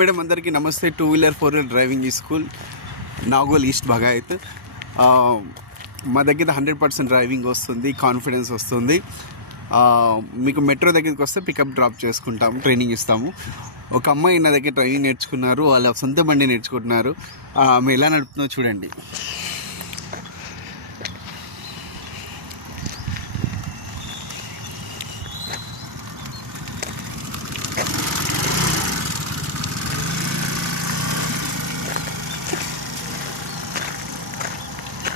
Madam అందరికీ నమస్తే. 2-wheeler 4-wheeler driving school Nagole east Bhagayath. మా దగ్గర 100% డ్రైవింగ్ వస్తుంది, కాన్ఫిడెన్స్ వస్తుంది. మీకు మెట్రో దగ్గరికి వస్తే పికప్ డ్రాప్ చేసుకుంటాము, ట్రైనింగ్ ఇస్తాము. ఒక అమ్మాయి నా దగ్గర డ్రైవింగ్ నేర్చుకున్నారు, వాళ్ళ సొంత బండి నేర్చుకుంటున్నారు. ఆమె ఎలా నడుపుతుందో చూడండి.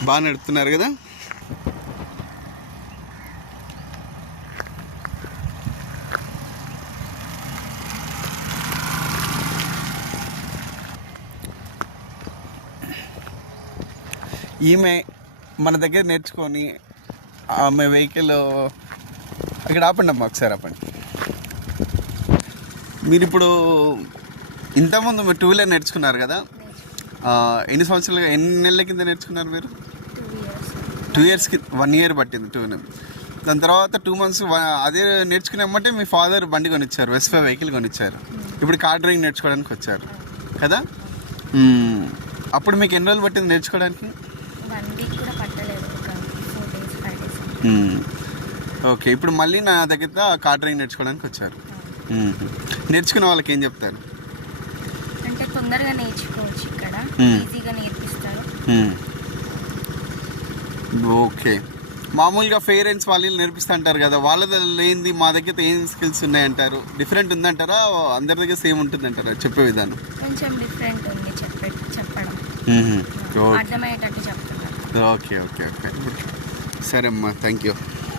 బాగా నడుపుతున్నారు కదా. ఈమె మన దగ్గర నేర్చుకొని ఆమె వెహికల్ ఇక్కడ ఆపండి అమ్మా, ఒకసారి ఆపండి. మీరు ఇప్పుడు ఇంతకుముందు మీరు 2-wheeler నేర్చుకున్నారు కదా, ఎన్ని సంవత్సరాలుగా, ఎన్ని నెలల కింద నేర్చుకున్నారు మీరు? 2 yearsకి 1 year పట్టింది 2-wheeler. దాని తర్వాత 2 months అదే నేర్చుకునేమంటే మీ ఫాదర్ బండి కొనిచ్చారు, వెస్పా వెహికల్ కొనిచ్చారు. ఇప్పుడు కార్ డ్రైవింగ్ నేర్చుకోవడానికి వచ్చారు కదా. అప్పుడు మీకు ఎన్ని రోజులు పట్టింది నేర్చుకోవడానికి? ఓకే, ఇప్పుడు మళ్ళీ నా దగ్గర కార్ డ్రైవింగ్ నేర్చుకోవడానికి వచ్చారు. నేర్చుకునే వాళ్ళకి ఏం చెప్తారు? అంటే తొందరగా నేర్చుకోవచ్చు, ఇక్కడ ఈజీగా నేర్పిస్తారు. ఓకే, మామూలుగా పేరెంట్స్ వాళ్ళు నేర్పిస్తా అంటారు కదా, వాళ్ళ లేనిది మా దగ్గర ఏం స్కిల్స్ ఉన్నాయంటారు? డిఫరెంట్ ఉందంటారా, అందరి దగ్గర సేమ్ ఉంటుందంటారా చెప్పే విధానం? కొంచెం డిఫరెంట్ ఉంది చెప్పడం, అర్థమయ్యేటట్టు చెప్తున్నారు. ఓకే ఓకే ఓకే, సరే అమ్మా, థ్యాంక్ యూ.